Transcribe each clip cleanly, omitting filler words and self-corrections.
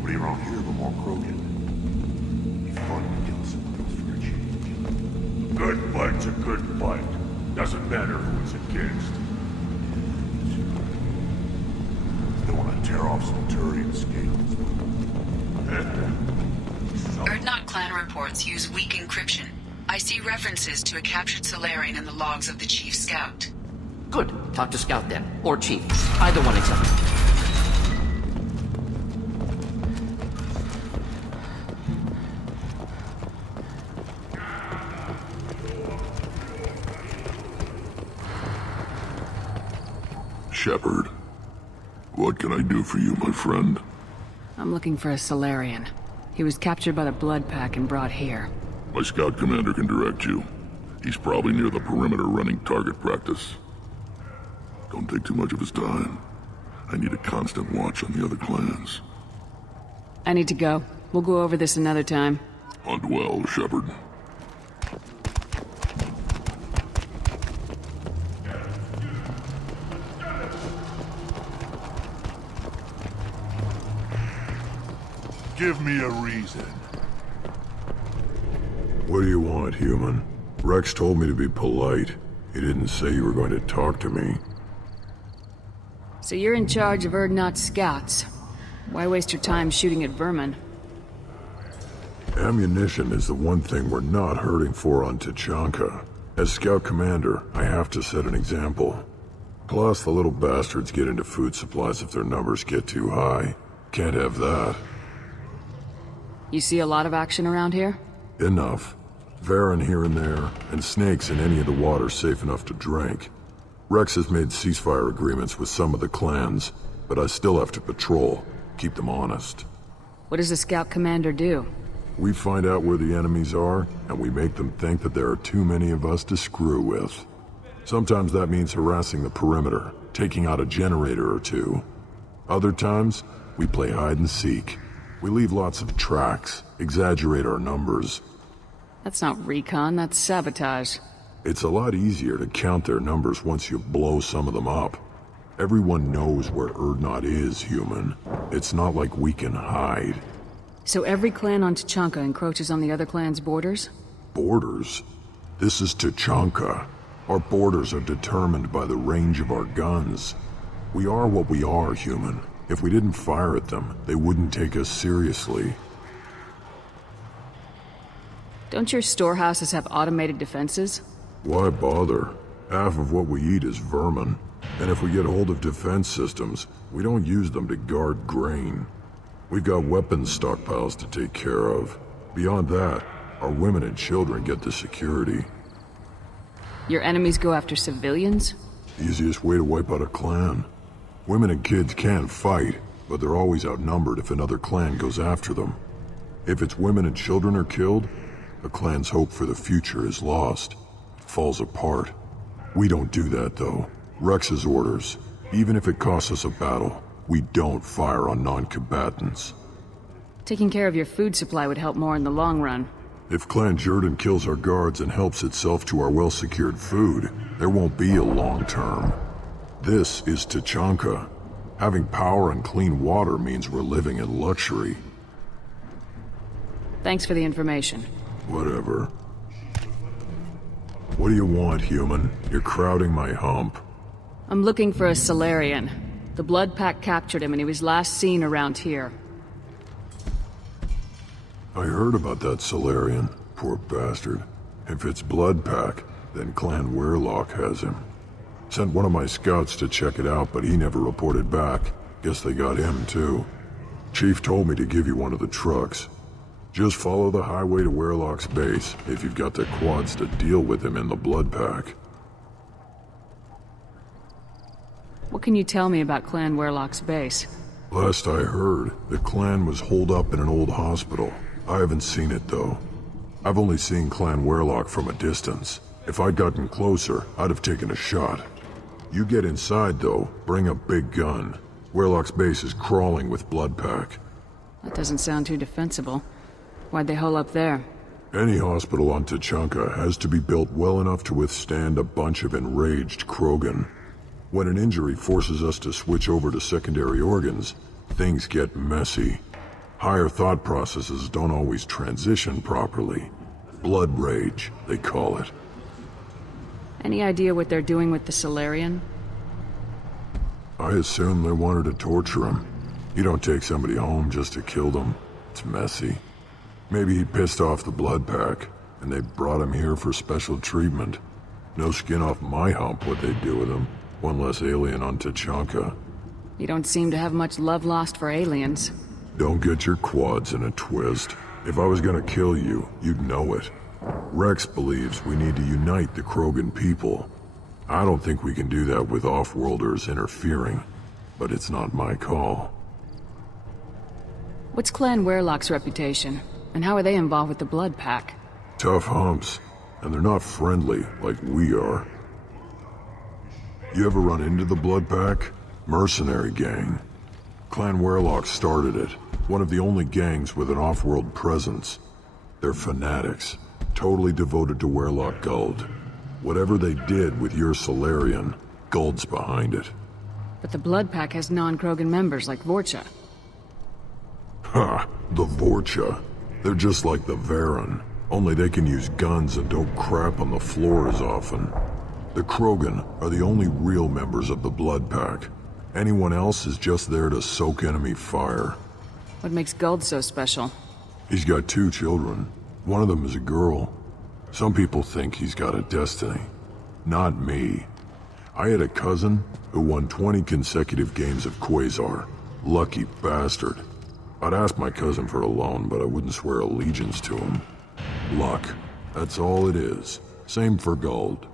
Nobody around here but more Krogan. Be fun to kill some of those for a change. Good fight's a good fight. Doesn't matter who it's against. Still want to tear off some Turian scales. Erdnot clan reports use weak encryption. I see references to a captured Solarian in the logs of the Chief Scout. Good. Talk to Scout then. Or Chief. Either one acceptable. Shepard, what can I do for you, my friend? I'm looking for a Solarian. He was captured by the Blood Pack and brought here. My scout commander can direct you. He's probably near the perimeter running target practice. Don't take too much of his time. I need a constant watch on the other clans. I need to go. We'll go over this another time. Hunt well, Shepard. Give me a reason. What do you want, human? Rex told me to be polite. He didn't say you were going to talk to me. So you're in charge of Erdnot's scouts. Why waste your time shooting at vermin? Ammunition is the one thing we're not hurting for on Tachanka. As scout commander, I have to set an example. Plus, the little bastards get into food supplies if their numbers get too high. Can't have that. You see a lot of action around here? Enough. Varen here and there, and snakes in any of the water safe enough to drink. Rex has made ceasefire agreements with some of the clans, but I still have to patrol, keep them honest. What does the scout commander do? We find out where the enemies are, and we make them think that there are too many of us to screw with. Sometimes that means harassing the perimeter, taking out a generator or two. Other times, we play hide and seek. We leave lots of tracks, exaggerate our numbers. That's not recon, that's sabotage. It's a lot easier to count their numbers once you blow some of them up. Everyone knows where Erdnot is, human. It's not like we can hide. So every clan on Tachanka encroaches on the other clan's borders? Borders? This is Tachanka. Our borders are determined by the range of our guns. We are what we are, human. If we didn't fire at them, they wouldn't take us seriously. Don't your storehouses have automated defenses? Why bother? Half of what we eat is vermin. And if we get hold of defense systems, we don't use them to guard grain. We've got weapons stockpiles to take care of. Beyond that, our women and children get the security. Your enemies go after civilians? Easiest way to wipe out a clan. Women and kids can fight, but they're always outnumbered if another clan goes after them. If its women and children are killed, a clan's hope for the future is lost. It falls apart. We don't do that, though. Rex's orders. Even if it costs us a battle, we don't fire on non-combatants. Taking care of your food supply would help more in the long run. If Clan Jordan kills our guards and helps itself to our well-secured food, there won't be a long term. This is Tachanka. Having power and clean water means we're living in luxury. Thanks for the information. Whatever. What do you want, human? You're crowding my hump. I'm looking for a Solarian. The Blood Pack captured him and he was last seen around here. I heard about that Solarian. Poor bastard. If it's Blood Pack, then Clan Weirlock has him. Sent one of my scouts to check it out, but he never reported back. Guess they got him, too. Chief told me to give you one of the trucks. Just follow the highway to Weirlock's base, if you've got the quads to deal with him in the Blood Pack. What can you tell me about Clan Weirlock's base? Last I heard, the clan was holed up in an old hospital. I haven't seen it, though. I've only seen Clan Weirlock from a distance. If I'd gotten closer, I'd have taken a shot. You get inside, though, bring a big gun. Weirlock's base is crawling with Blood Pack. That doesn't sound too defensible. Why'd they hole up there? Any hospital on Tachanka has to be built well enough to withstand a bunch of enraged Krogan. When an injury forces us to switch over to secondary organs, things get messy. Higher thought processes don't always transition properly. Blood rage, they call it. Any idea what they're doing with the Solarian? I assume they wanted to torture him. You don't take somebody home just to kill them. It's messy. Maybe he pissed off the blood pack, and they brought him here for special treatment. No skin off my hump what they'd do with him. One less alien on Tachanka. You don't seem to have much love lost for aliens. Don't get your quads in a twist. If I was gonna kill you, you'd know it. Rex believes we need to unite the Krogan people. I don't think we can do that with off-worlders interfering, but it's not my call. What's Clan Werelock's reputation? And how are they involved with the Blood Pack? Tough humps, and they're not friendly like we are. You ever run into the Blood Pack? Mercenary gang. Clan Werelock started it, one of the only gangs with an off-world presence. They're fanatics, totally devoted to Werelock Guld. Whatever they did with your Solarian, Guld's behind it. But the Blood Pack has non-Krogan members like Vorcha. Ha! The Vorcha. They're just like the Varen, only they can use guns and don't crap on the floor as often. The Krogan are the only real members of the Blood Pack. Anyone else is just there to soak enemy fire. What makes Guld so special? He's got 2 children. One of them is a girl. Some people think he's got a destiny. Not me. I had a cousin who won 20 consecutive games of Quasar. Lucky bastard. I'd ask my cousin for a loan, but I wouldn't swear allegiance to him. Luck. That's all it is. Same for Guld.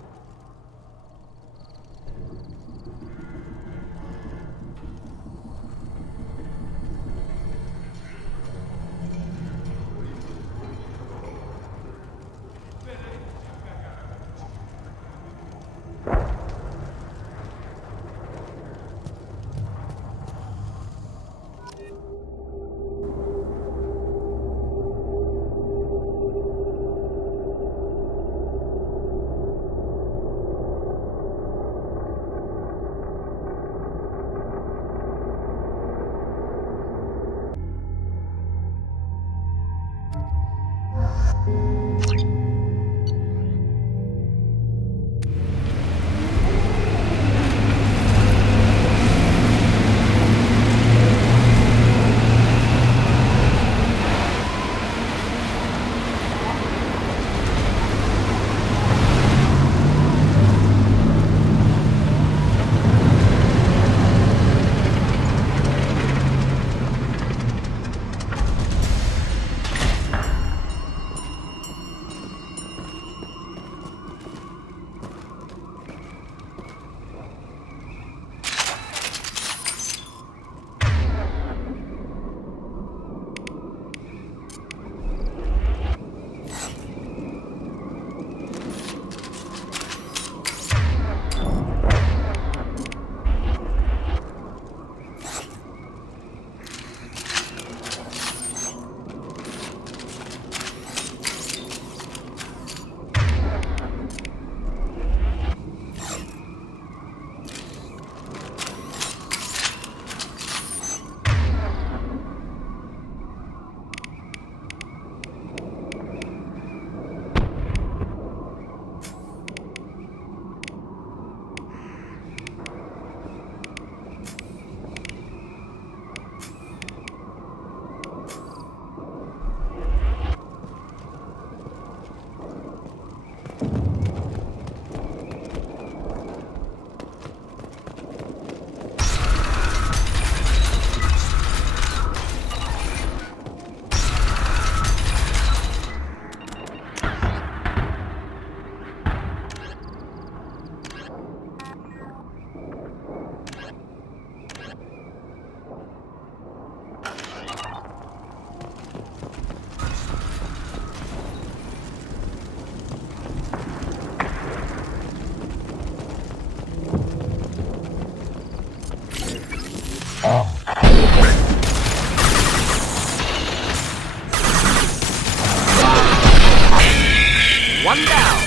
One down.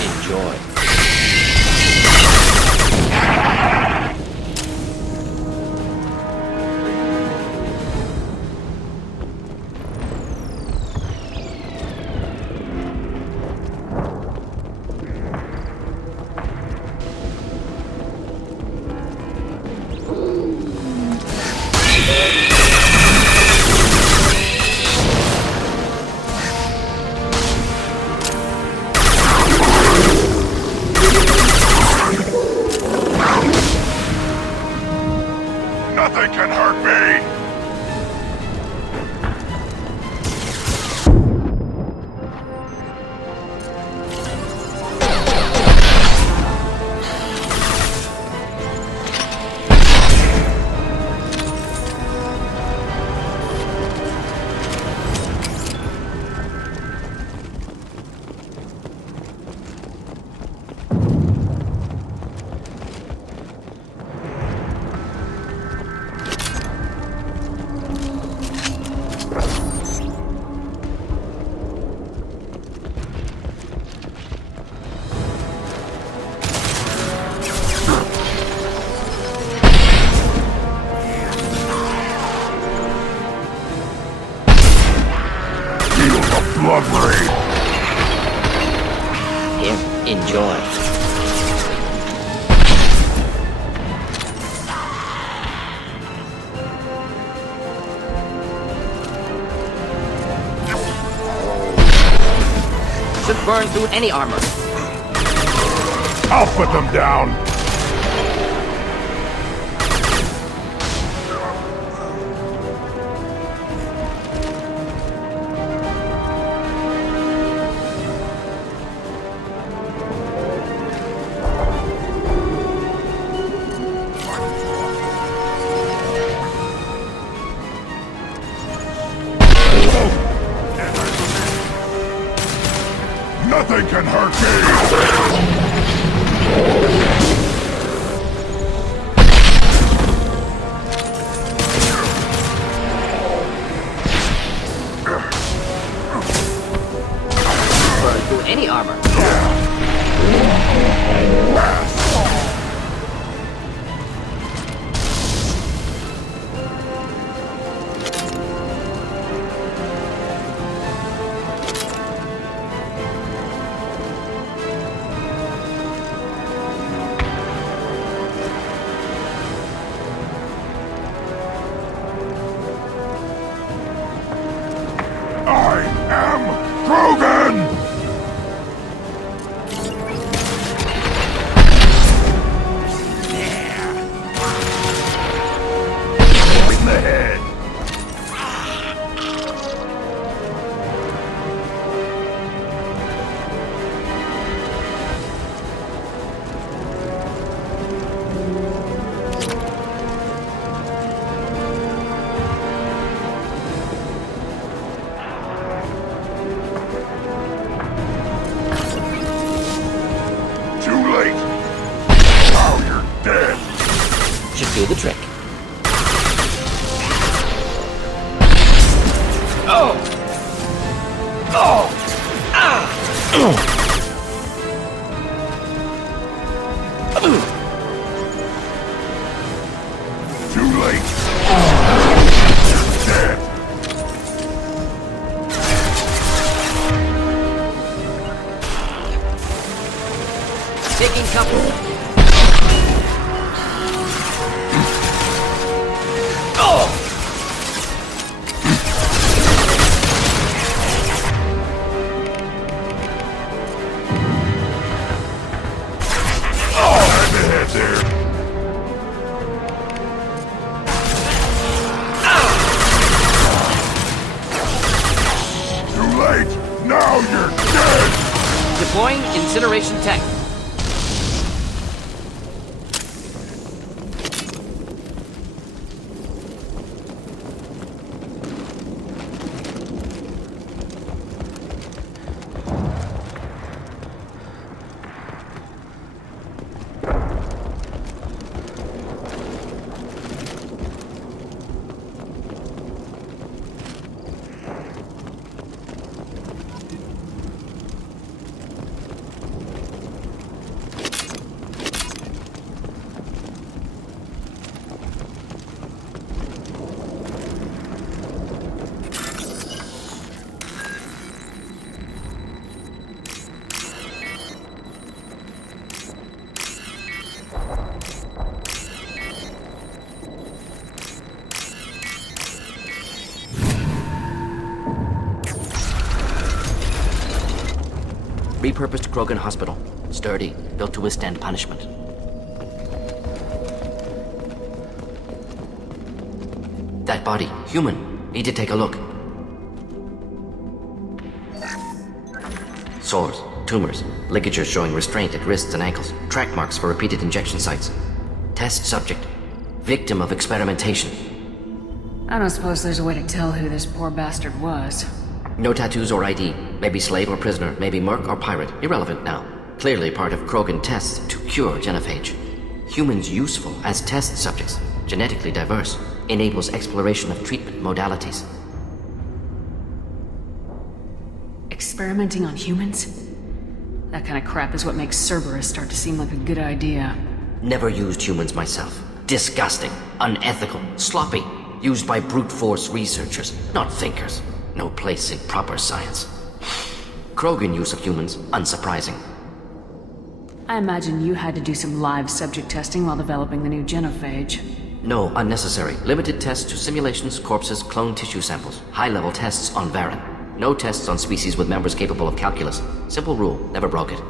Enjoy. burn through any armor. I'll put them down! Nothing can hurt me! Burn through any armor. I am Krogan! In the head! Too late! Now you're dead! Should do the trick. Too late! Dead! Taking cover. Right in the head there! Too late! Now you're dead! Deploying incineration tech. Repurposed Krogan hospital. Sturdy, built to withstand punishment. That body, human. Need to take a look. Sores, tumors, ligatures showing restraint at wrists and ankles, track marks for repeated injection sites. Test subject. Victim of experimentation. I don't suppose there's a way to tell who this poor bastard was. No tattoos or ID. Maybe slave or prisoner, maybe merc or pirate. Irrelevant now. Clearly part of Krogan tests to cure genophage. Humans useful as test subjects, genetically diverse, enables exploration of treatment modalities. Experimenting on humans? That kind of crap is what makes Cerberus start to seem like a good idea. Never used humans myself. Disgusting, unethical, sloppy. Used by brute force researchers, not thinkers. No place in proper science. Krogan use of humans, unsurprising. I imagine you had to do some live subject testing while developing the new genophage. No, unnecessary. Limited tests to simulations, corpses, cloned tissue samples. High-level tests on Varen. No tests on species with members capable of calculus. Simple rule, never broke it.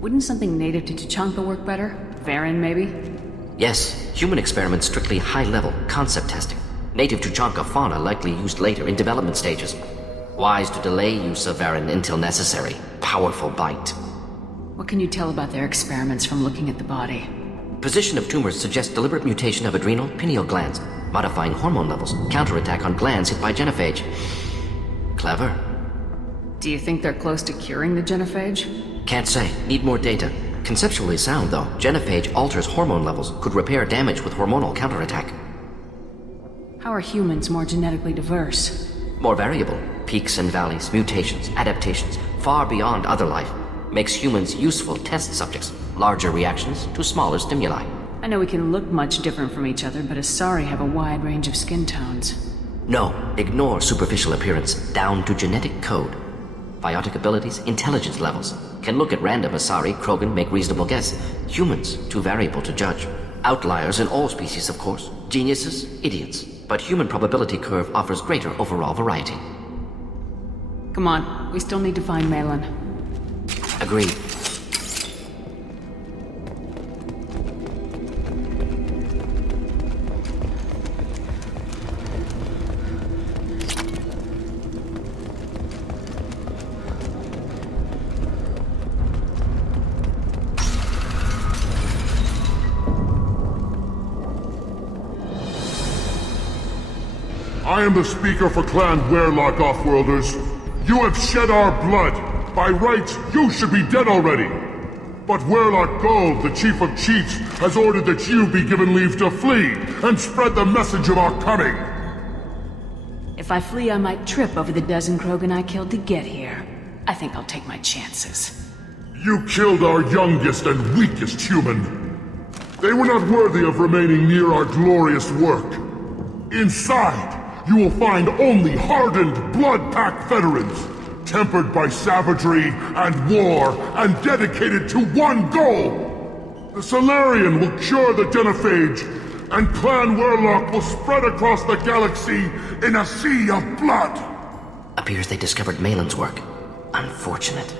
Wouldn't something native to Tuchanka work better? Varen, maybe? Yes, human experiments strictly high-level, concept testing. Native Tuchanka fauna likely used later in development stages. Wise to delay use of Varen until necessary. Powerful bite. What can you tell about their experiments from looking at the body? Position of tumors suggests deliberate mutation of adrenal, pineal glands, modifying hormone levels, counterattack on glands hit by genophage. Clever. Do you think they're close to curing the genophage? Can't say. Need more data. Conceptually sound, though. Genophage alters hormone levels, could repair damage with hormonal counterattack. How are humans more genetically diverse? More variable. Peaks and valleys, mutations, adaptations, far beyond other life. Makes humans useful test subjects. Larger reactions to smaller stimuli. I know we can look much different from each other, but Asari have a wide range of skin tones. No, ignore superficial appearance, down to genetic code. Biotic abilities, intelligence levels. Can look at random Asari, Krogan, make reasonable guess. Humans, too variable to judge. Outliers in all species, of course. Geniuses, idiots. But human probability curve offers greater overall variety. Come on, we still need to find Malin. Agreed. I am the speaker for Clan Werlock, Offworlders. You have shed our blood. By rights, you should be dead already. But Werlock Gold, the Chief of Chiefs, has ordered that you be given leave to flee and spread the message of our coming. If I flee, I might trip over the dozen Krogan I killed to get here. I think I'll take my chances. You killed our youngest and weakest human. They were not worthy of remaining near our glorious work. Inside, you will find only hardened, blood-packed veterans, tempered by savagery and war, and dedicated to one goal! The Solarian will cure the genophage, and Clan Werlock will spread across the galaxy in a sea of blood! Appears they discovered Malin's work. Unfortunate.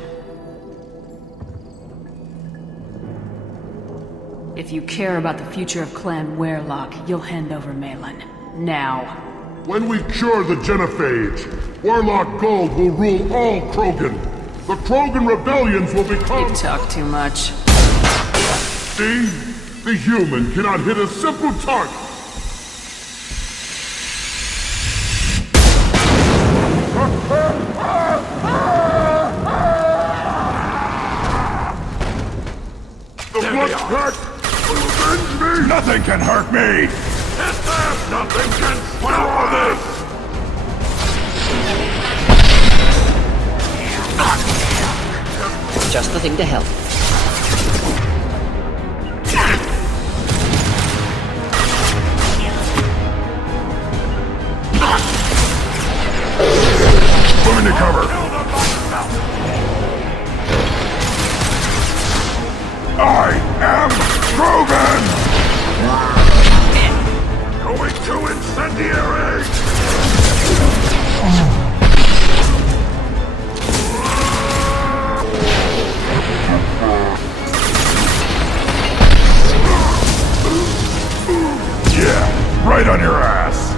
If you care about the future of Clan Werlock, you'll hand over Malin. Now. When we cure the genophage, Werlock Gold will rule all Krogan. The Krogan rebellions will become— You talk too much. See? The human cannot hit a simple target. The blood pack will avenge me! Nothing can hurt me! Nothing can stop this! Just the thing to help. Moving to cover! I am Krogan! Going to incendiary! Yeah, right on your ass!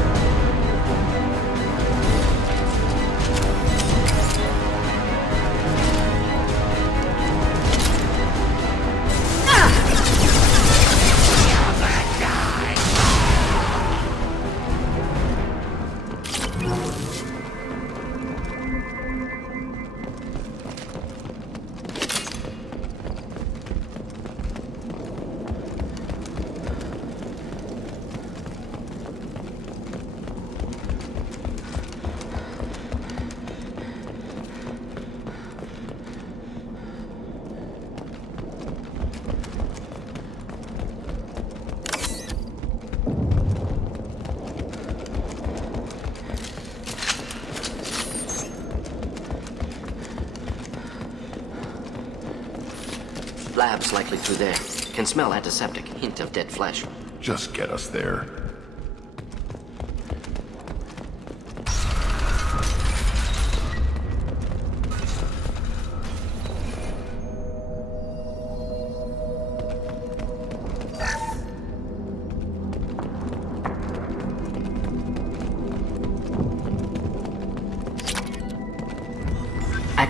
Lab's likely through there. Can smell antiseptic, hint of dead flesh. Just get us there.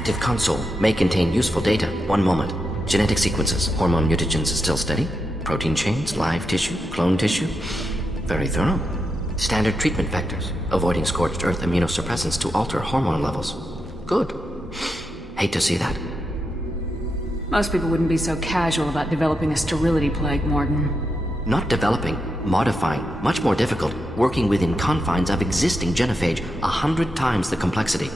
active console may contain useful data. One moment. Genetic sequences, hormone mutagens still steady. Protein chains, live tissue, clone tissue. Very thorough. Standard treatment vectors, avoiding scorched earth immunosuppressants to alter hormone levels. Good. Hate to see that. Most people wouldn't be so casual about developing a sterility plague, Morden. Not developing, modifying, much more difficult, working within confines of existing genophage, 100 times the complexity.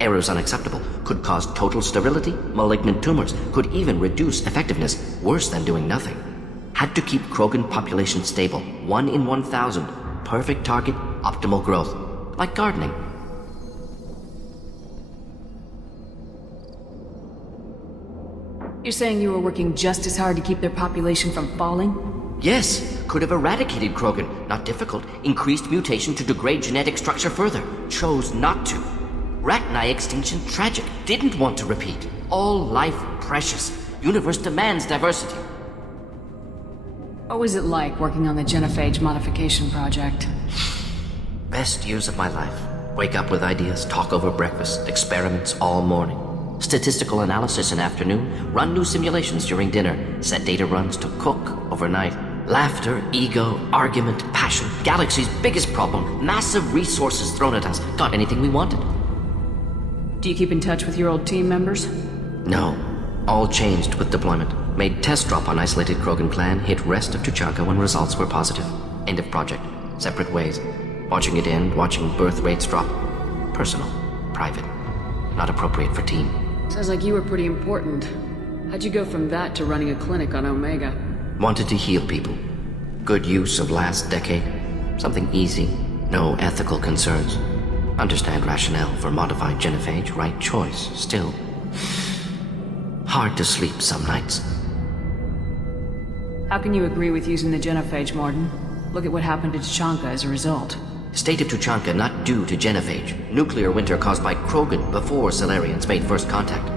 Errors unacceptable, could cause total sterility, malignant tumors, could even reduce effectiveness, worse than doing nothing. Had to keep Krogan population stable, 1 in 1,000, perfect target, optimal growth. Like gardening. You're saying you were working just as hard to keep their population from falling? Yes, could have eradicated Krogan. Not difficult. Increased mutation to degrade genetic structure further. Chose not to. Rachni extinction tragic. Didn't want to repeat. All life precious. Universe demands diversity. What was it like working on the genophage modification project? Best years of my life. Wake up with ideas, talk over breakfast, experiments all morning. Statistical analysis in afternoon, run new simulations during dinner, set data runs to cook overnight. Laughter, ego, argument, passion, galaxy's biggest problem, massive resources thrown at us. Got anything we wanted. Do you keep in touch with your old team members? No. All changed with deployment. Made test drop on isolated Krogan clan, hit rest of Tuchanka when results were positive. End of project. Separate ways. Watching it end, watching birth rates drop. Personal. Private. Not appropriate for team. Sounds like you were pretty important. How'd you go from that to running a clinic on Omega? Wanted to heal people. Good use of last decade. Something easy. No ethical concerns. Understand rationale for modified genophage. Right choice. Still. Hard to sleep some nights. How can you agree with using the genophage, Morden? Look at what happened to Tuchanka as a result. State of Tuchanka not due to genophage. Nuclear winter caused by Krogan before Salarians made first contact.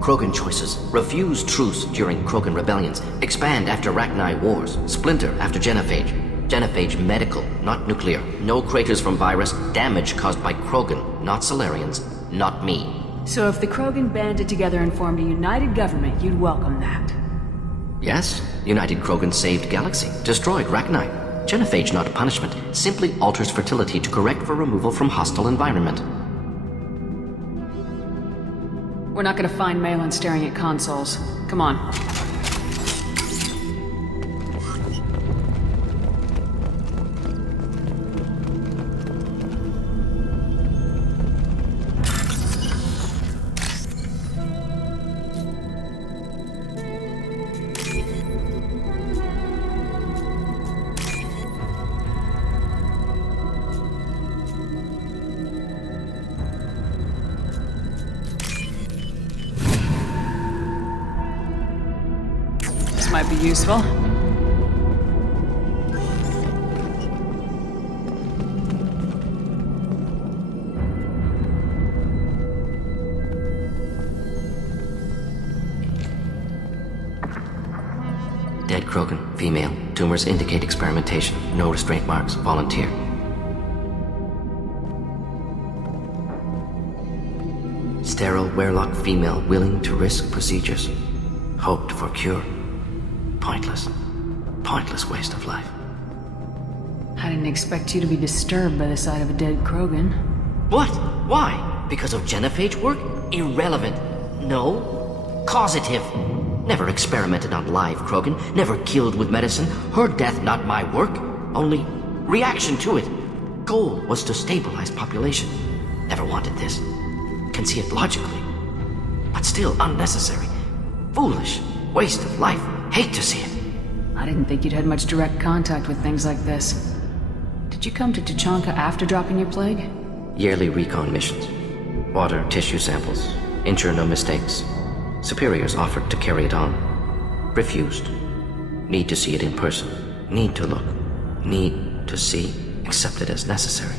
Krogan choices. Refuse truce during Krogan rebellions. Expand after Rachni wars. Splinter after genophage. Genophage medical, not nuclear. No craters from virus. Damage caused by Krogan, not Salarians. Not me. So if the Krogan banded together and formed a united government, you'd welcome that? Yes. United Krogan saved Galaxy. Destroyed Rachni. Genophage not punishment. Simply alters fertility to correct for removal from hostile environment. We're not gonna find Malin staring at consoles. Come on. Might be useful. Dead Krogan, female. Tumors indicate experimentation. No restraint marks. Volunteer. Sterile, werelock female willing to risk procedures. Hoped for cure. Pointless. Pointless waste of life. I didn't expect you to be disturbed by the sight of a dead Krogan. What? Why? Because of genophage work? Irrelevant. No. Causative. Never experimented on live Krogan. Never killed with medicine. Her death not my work. Only reaction to it. Goal was to stabilize population. Never wanted this. Can see it logically. But still unnecessary. Foolish. Waste of life. Hate to see it. I didn't think you'd had much direct contact with things like this. Did you come to Tuchanka after dropping your plague? Yearly recon missions. Water, tissue samples. Ensure no mistakes. Superiors offered to carry it on. Refused. Need to see it in person. Need to look. Need to see. Accept it as necessary.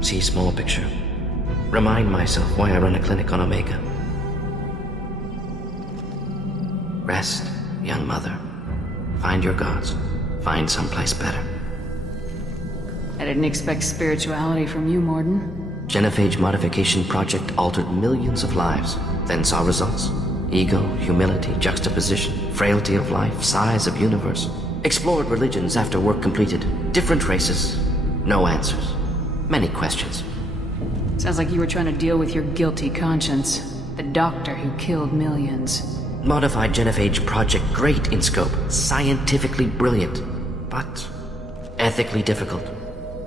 See small picture. Remind myself why I run a clinic on Omega. Rest, young mother. Find your gods. Find someplace better. I didn't expect spirituality from you, Morden. Genophage modification project altered millions of lives, then saw results. Ego, humility, juxtaposition, frailty of life, size of universe. Explored religions after work completed. Different races. No answers. Many questions. Sounds like you were trying to deal with your guilty conscience. The doctor who killed millions. Modified Genophage project great in scope, scientifically brilliant, but ethically difficult.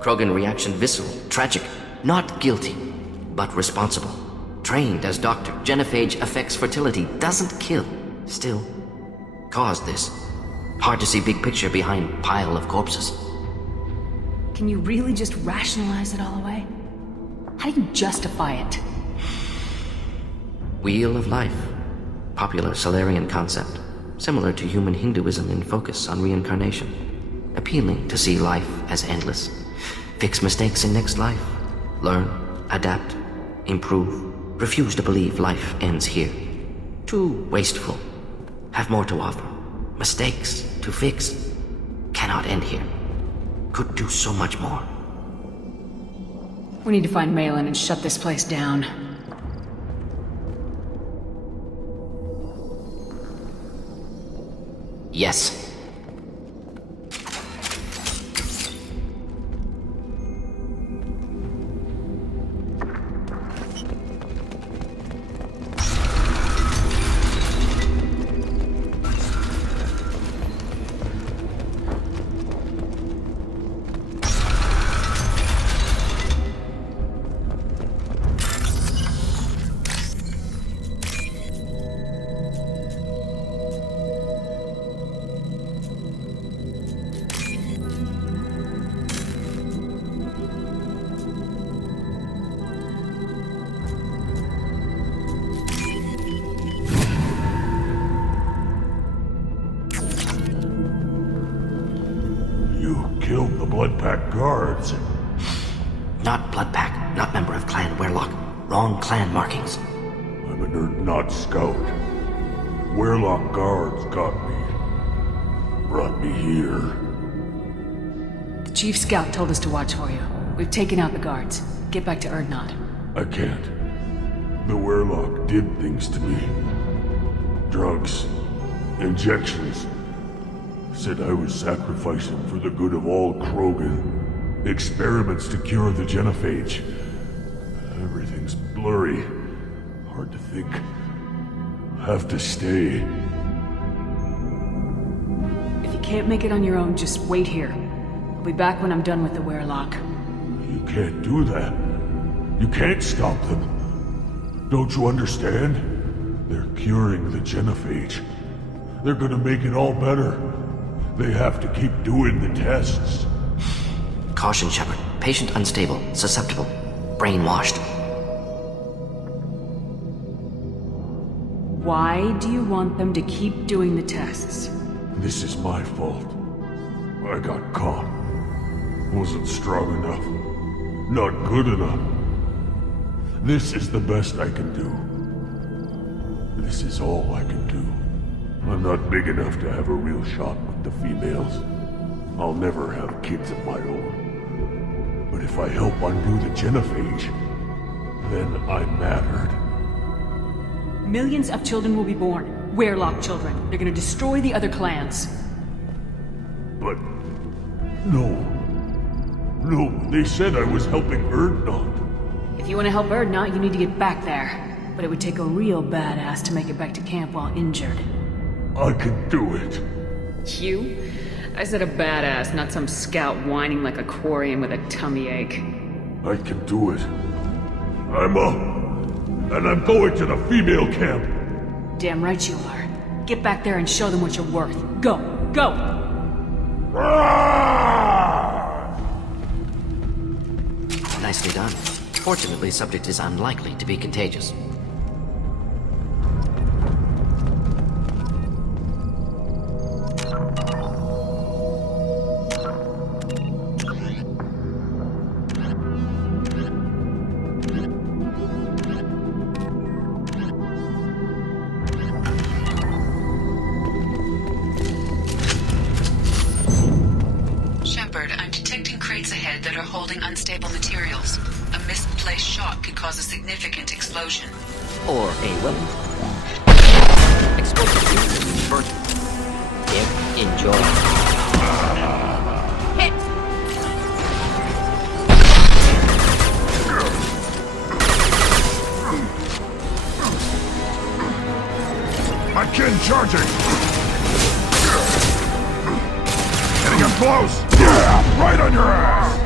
Krogan reaction visceral, tragic, not guilty, but responsible. Trained as doctor, Genophage affects fertility, doesn't kill, still caused this. Hard to see big picture behind pile of corpses. Can you really just rationalize it all away? How do you justify it? Wheel of life. Popular Solarian concept. Similar to human Hinduism in focus on reincarnation. Appealing to see life as endless. Fix mistakes in next life. Learn, adapt, improve. Refuse to believe life ends here. Too wasteful. Have more to offer. Mistakes to fix. Cannot end here. Could do so much more. We need to find Malin and shut this place down. Yes. Killed the Blood Pack guards. Not Bloodpack, not member of Clan Werlock. Wrong clan markings. I'm an Urdnot scout. Werlock guards got me. Brought me here. The Chief Scout told us to watch for you. We've taken out the guards. Get back to Urdnot. I can't. The Werlock did things to me. Drugs. Injections. Said I was sacrificing for the good of all Krogan. Experiments to cure the Genophage. Everything's blurry. Hard to think. Have to stay. If you can't make it on your own, just wait here. I'll be back when I'm done with the Werlock. You can't do that. You can't stop them. Don't you understand? They're curing the Genophage. They're gonna make it all better. They have to keep doing the tests. Caution, Shepard. Patient unstable, susceptible, brainwashed. Why do you want them to keep doing the tests? This is my fault. I got caught. Wasn't strong enough. Not good enough. This is the best I can do. This is all I can do. I'm not big enough to have a real shot with the females. I'll never have kids of my own. But if I help undo the Genophage, then I'm mattered. Millions of children will be born. Werlock children. They're gonna destroy the other clans. But... No. No, they said I was helping Urdnot. If you want to help Urdnot, you need to get back there. But it would take a real badass to make it back to camp while injured. I can do it. You? I said a badass, not some scout whining like a quarian with a tummy ache. I can do it. I'm up. And I'm going to the female camp. Damn right you are. Get back there and show them what you're worth. Go! Go! Nicely done. Fortunately, subject is unlikely to be contagious. Shepard, I'm detecting crates ahead that are holding unstable materials. A misplaced misplaced shot could cause a significant explosion. Or a weapon. Explosive use first. Enjoy. Hit! My kin charging! Getting up close! Yeah! Right on your ass!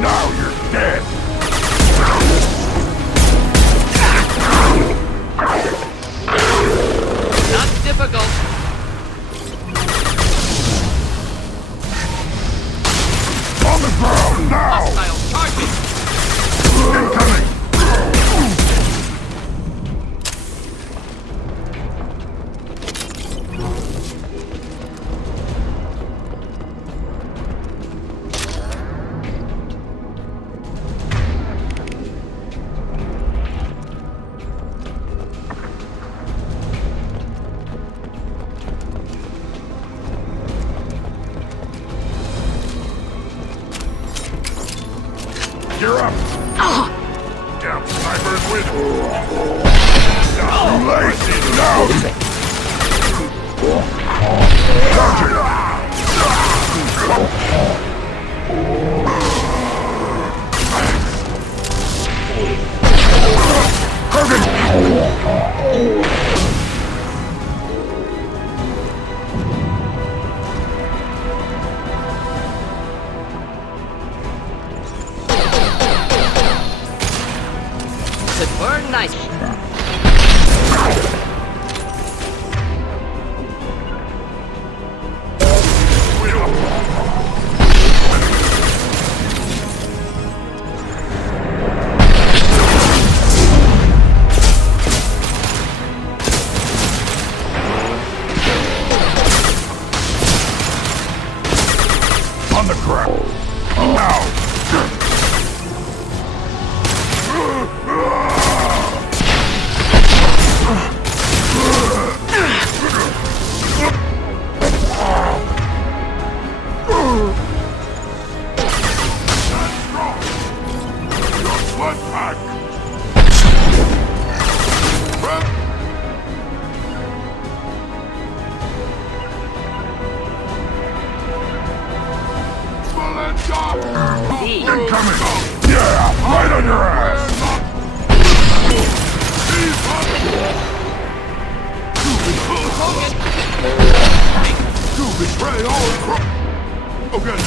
Now you're dead! Not difficult. On the ground, now! Hostile target! Incoming! You're up! Damn snipers with... Too late! Now! Should burn nice. On the ground! Now! Incoming! Yeah! Right on your ass! To betray all... Okay.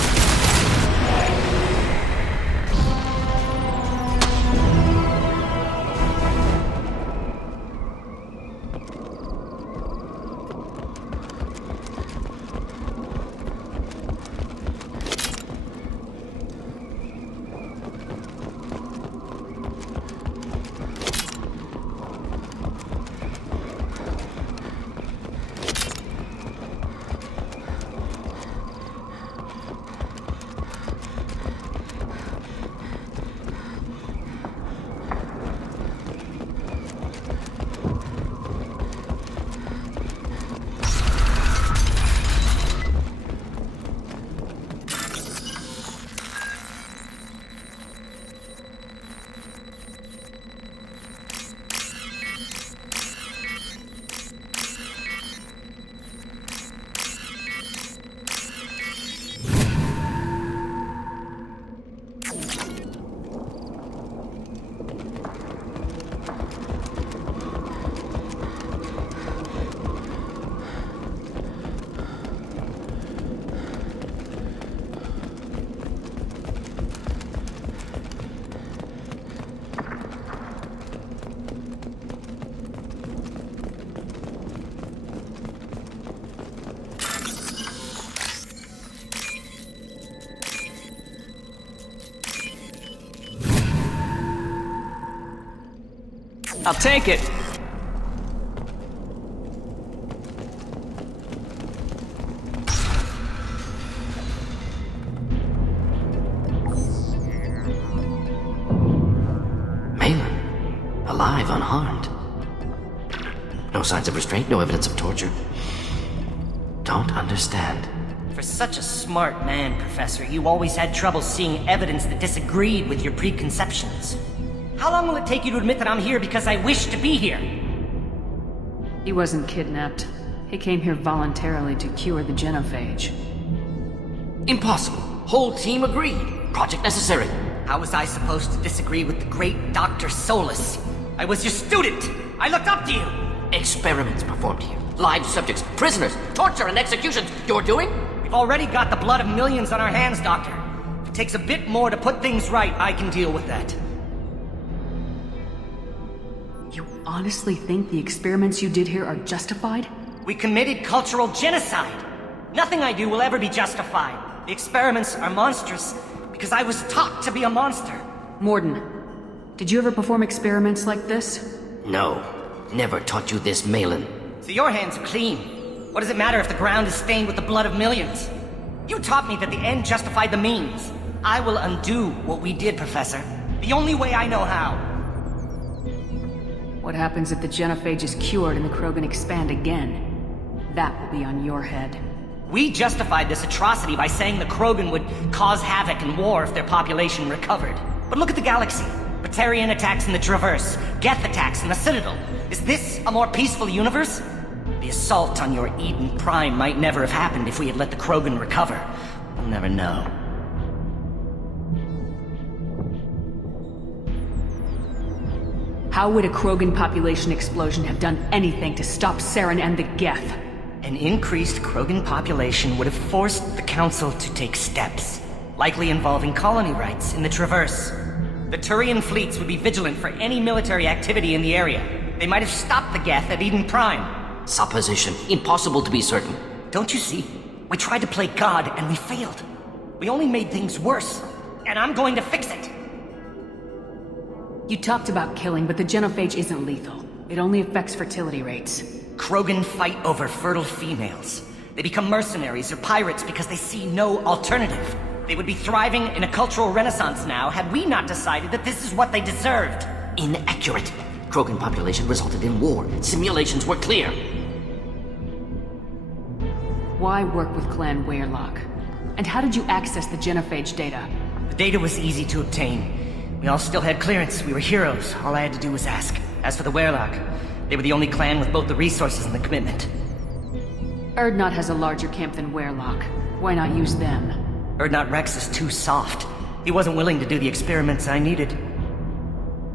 I'll take it. Malin, alive, unharmed. No signs of restraint, no evidence of torture. Don't understand. For such a smart man, Professor, you always had trouble seeing evidence that disagreed with your preconceptions. How long will it take you to admit that I'm here because I wish to be here? He wasn't kidnapped. He came here voluntarily to cure the genophage. Impossible. Whole team agreed. Project necessary. How was I supposed to disagree with the great Dr. Solus? I was your student! I looked up to you! Experiments performed here. Live subjects, prisoners, torture and executions. You're doing? We've already got the blood of millions on our hands, Doctor. If it takes a bit more to put things right, I can deal with that. You honestly think the experiments you did here are justified? We committed cultural genocide. Nothing I do will ever be justified. The experiments are monstrous because I was taught to be a monster. Morden, did you ever perform experiments like this? No. Never taught you this, Malin. So your hands are clean. What does it matter if the ground is stained with the blood of millions? You taught me that the end justified the means. I will undo what we did, Professor. The only way I know how. What happens if the genophage is cured and the Krogan expand again? That will be on your head. We justified this atrocity by saying the Krogan would cause havoc and war if their population recovered. But look at the galaxy. Batarian attacks in the Traverse, Geth attacks in the Citadel. Is this a more peaceful universe? The assault on your Eden Prime might never have happened if we had let the Krogan recover. We'll never know. How would a Krogan population explosion have done anything to stop Saren and the Geth? An increased Krogan population would have forced the Council to take steps, likely involving colony rights in the Traverse. The Turian fleets would be vigilant for any military activity in the area. They might have stopped the Geth at Eden Prime. Supposition. Impossible to be certain. Don't you see? We tried to play God and we failed. We only made things worse. And I'm going to fix it. You talked about killing, but the genophage isn't lethal. It only affects fertility rates. Krogan fight over fertile females. They become mercenaries or pirates because they see no alternative. They would be thriving in a cultural renaissance now had we not decided that this is what they deserved. Inaccurate. Krogan population resulted in war. Simulations were clear. Why work with Clan Weyrloc? And how did you access the genophage data? The data was easy to obtain. We all still had clearance. We were heroes. All I had to do was ask. As for the Weyrloc, they were the only clan with both the resources and the commitment. Urdnot has a larger camp than Weyrloc. Why not use them? Urdnot Rex is too soft. He wasn't willing to do the experiments I needed.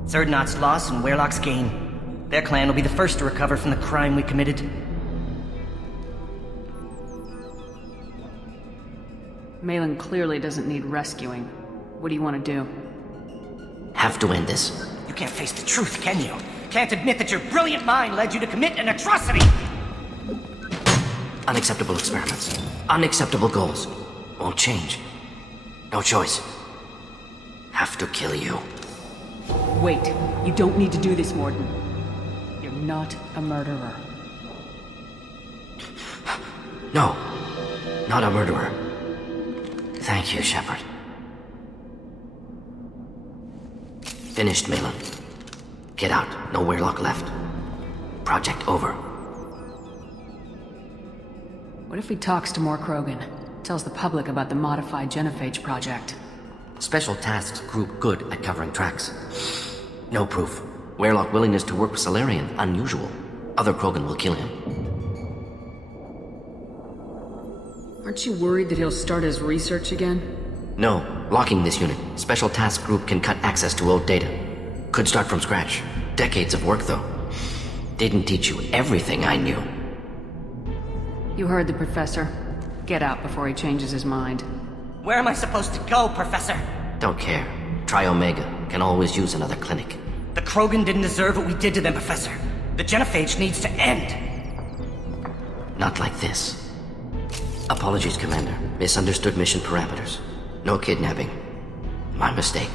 It's Urdnot's loss and Weyrloc's gain. Their clan will be the first to recover from the crime we committed. Malin clearly doesn't need rescuing. What do you want to do? Have to end this. You can't face the truth, can you? Can't admit that your brilliant mind led you to commit an atrocity! Unacceptable experiments. Unacceptable goals. Won't change. No choice. Have to kill you. Wait. You don't need to do this, Morden. You're not a murderer. No. Not a murderer. Thank you, Shepard. Finished, Malin. Get out. No Weyrloc left. Project over. What if he talks to more Krogan? Tells the public about the modified genophage project? Special tasks group good at covering tracks. No proof. Weyrloc willingness to work with Salarian, unusual. Other Krogan will kill him. Aren't you worried that he'll start his research again? No. Locking this unit. Special task group can cut access to old data. Could start from scratch. Decades of work, though. Didn't teach you everything I knew. You heard the professor. Get out before he changes his mind. Where am I supposed to go, Professor? Don't care. Try Omega. Can always use another clinic. The Krogan didn't deserve what we did to them, Professor. The genophage needs to end. Not like this. Apologies, Commander. Misunderstood mission parameters. No kidnapping. My mistake.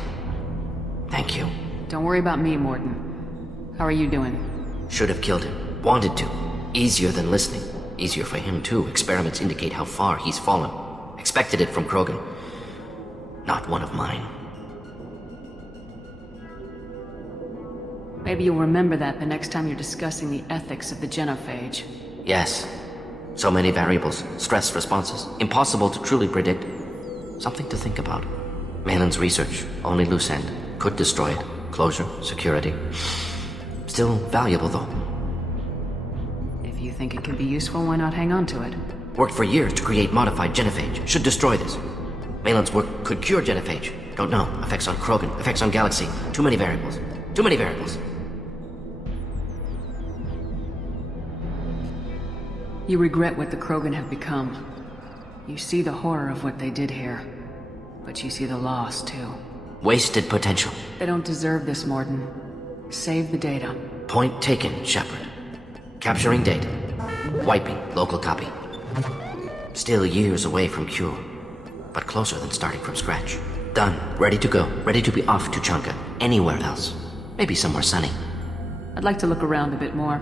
Thank you. Don't worry about me, Morden. How are you doing? Should have killed him. Wanted to. Easier than listening. Easier for him, too. Experiments indicate how far he's fallen. Expected it from Krogan. Not one of mine. Maybe you'll remember that the next time you're discussing the ethics of the genophage. Yes. So many variables. Stress responses. Impossible to truly predict. Something to think about. Malin's research. Only loose end. Could destroy it. Closure. Security. Still valuable, though. If you think it could be useful, why not hang on to it? Worked for years to create modified genophage. Should destroy this. Malin's work could cure genophage. Don't know. Effects on Krogan. Effects on Galaxy. Too many variables. Too many variables. You regret what the Krogan have become. You see the horror of what they did here. But you see the loss, too. Wasted potential. They don't deserve this, Morden. Save the data. Point taken, Shepard. Capturing data. Wiping local copy. Still years away from cure. But closer than starting from scratch. Done. Ready to go. Ready to be off to Chanka. Anywhere else. Maybe somewhere sunny. I'd like to look around a bit more.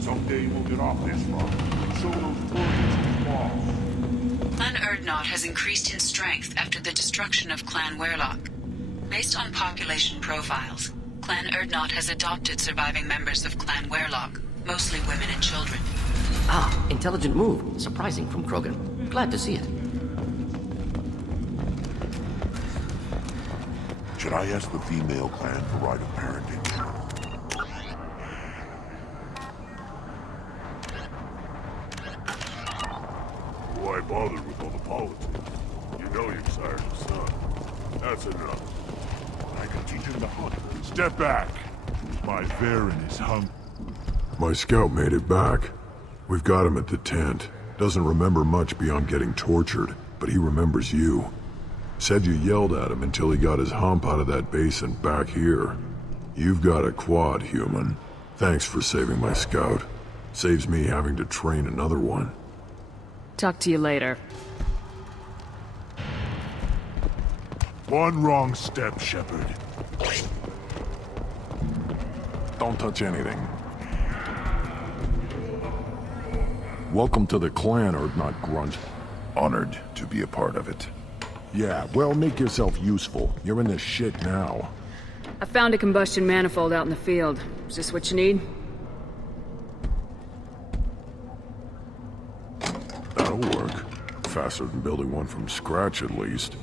Someday we'll get off this rock and show those tourists who's boss. Clan Urdnot has increased in strength after the destruction of Clan Werlock. Based on population profiles, Clan Urdnot has adopted surviving members of Clan Werlock, mostly women and children. Ah, intelligent move. Surprising from Krogan. Glad to see it. Should I ask the female clan for right of parenting? Why bother with all the politics? You know you've sired a son. That's enough. I can teach him to hunt. Step back. My Varen is hungry. My scout made it back. We've got him at the tent. Doesn't remember much beyond getting tortured, but he remembers you. Said you yelled at him until he got his hump out of that basin back here. You've got a quad, human. Thanks for saving my scout. Saves me having to train another one. Talk to you later. One wrong step, Shepard. Don't touch anything. Welcome to the clan, Urdnot Grunt. Honored to be a part of it. Yeah, well, make yourself useful. You're in this shit now. I found a combustion manifold out in the field. Is this what you need? That'll work. Faster than building one from scratch, at least.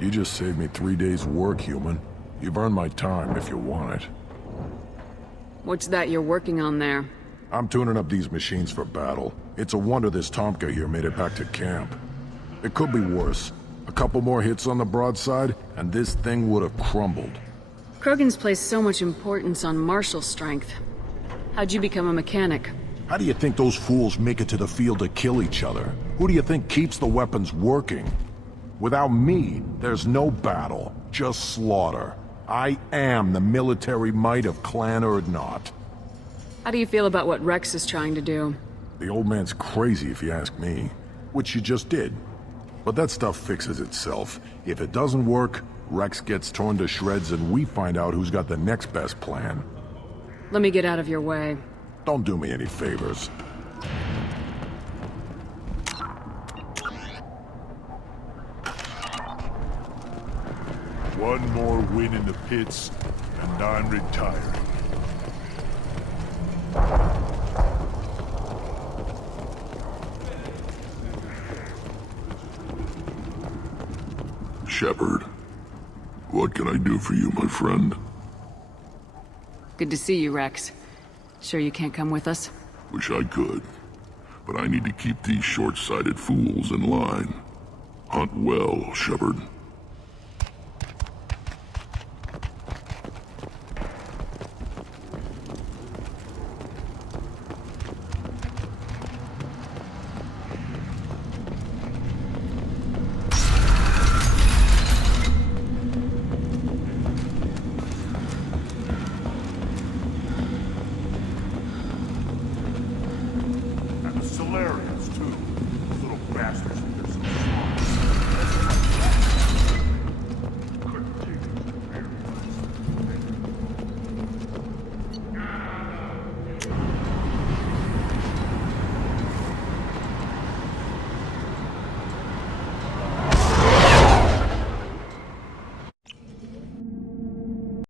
You just saved me 3 days' work, human. You've earned my time if you want it. What's that you're working on there? I'm tuning up these machines for battle. It's a wonder this Tomka here made it back to camp. It could be worse. A couple more hits on the broadside, and this thing would have crumbled. Krogan's placed so much importance on martial strength. How'd you become a mechanic? How do you think those fools make it to the field to kill each other? Who do you think keeps the weapons working? Without me, there's no battle, just slaughter. I am the military might of Clan Urdnot. How do you feel about what Rex is trying to do? The old man's crazy if you ask me. Which you just did. But that stuff fixes itself. If it doesn't work, Rex gets torn to shreds and we find out who's got the next best plan. Let me get out of your way. Don't do me any favors. One more win in the pits, and I'm retiring. Shepard, what can I do for you, my friend? Good to see you, Rex. Sure you can't come with us? Wish I could, but I need to keep these short-sighted fools in line. Hunt well, Shepard. And the Solarians, too. Those little bastards